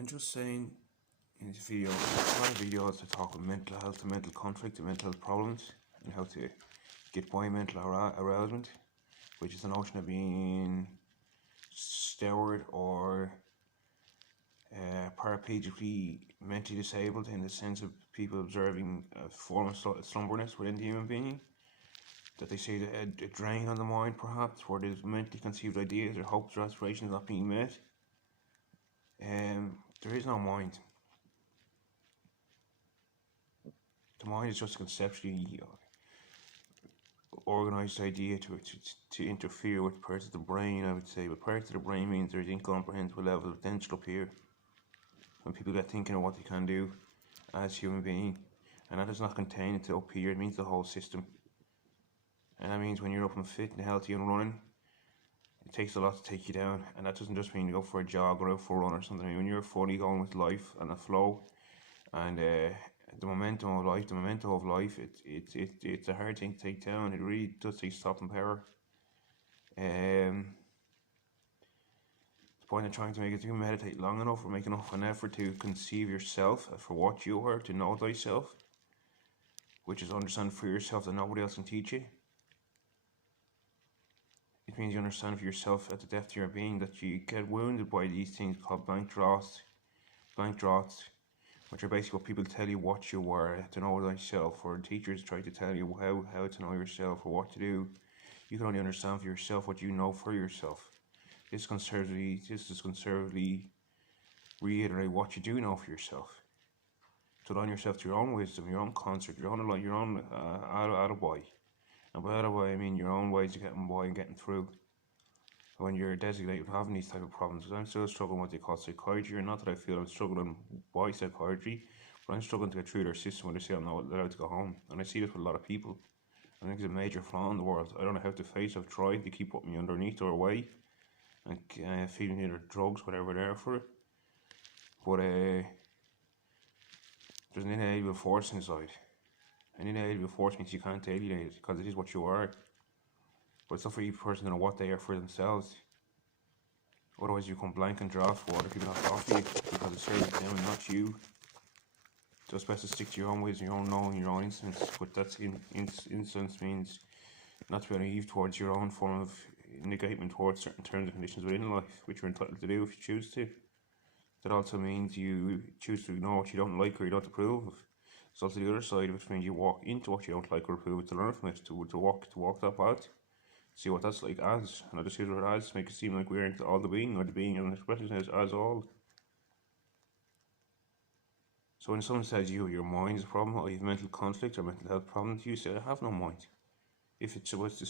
I'm just saying in this video, a lot of videos to talk about mental health and mental conflict and mental health problems and how to get by mental arousement, which is the notion of being steward or paraplegically mentally disabled in the sense of people observing a form of slumberness within the human being. That they say that a drain on the mind, perhaps, where there's mentally conceived ideas or hopes or aspirations not being met. There is no mind. The mind is just a conceptually organised idea to interfere with parts of the brain, I would say. But parts of the brain means there's incomprehensible level of potential up here. When people get thinking of what they can do as human being, and that is not contained to up here, it means the whole system. And that means when you're up and fit and healthy and running, it takes a lot to take you down. And that doesn't just mean you go for a jog or out for a run or something. I mean, when you're fully going with life and the flow and the momentum of life, it's a hard thing to take down. It really does take stopping power. The point of trying to make it to meditate long enough or make enough an effort to conceive yourself for what you are, to know thyself, which is understand for yourself that nobody else can teach you. It means you understand for yourself at the depth of your being that you get wounded by these things called blank drafts, which are basically what people tell you what you are to know thyself, or teachers try to tell you how to know yourself or what to do. You can only understand for yourself what you know for yourself. This is conservatively reiterate what you do know for yourself. To align yourself to your own wisdom, your own concert, your own out of boy. And by that way, I mean your own ways of getting by and getting through when you're designated with having these type of problems. Because I'm still struggling with what they call psychiatry, and not that I feel I'm struggling by psychiatry, but I'm struggling to get through their system when they say I'm not allowed to go home. And I see this with a lot of people. I think it's a major flaw in the world. I don't know how to face. I've tried to keep putting me underneath their way and feeding me their drugs, whatever they're for it. But there's an inalienable force inside. An inalienable force means you can't alienate it because it is what you are. But it's not for each person to know what they are for themselves. Otherwise you become blank and draft for other people not to offer you because it's serves them and not you. So it's best to stick to your own ways, your own knowing, your own instance. But that's instance means not to be naive towards your own form of negation towards certain terms and conditions within life, which you're entitled to do if you choose to. That also means you choose to ignore what you don't like or you don't approve of. It's also the other side, which means you walk into what you don't like or approve of to learn from it, to walk that path, see what that's like as. And I just use the word as to make it seem like we aren't all the being, or the being and expression as all. So when someone says your mind is a problem, or you have mental conflict or mental health problems, you say I have no mind. If it's supposed to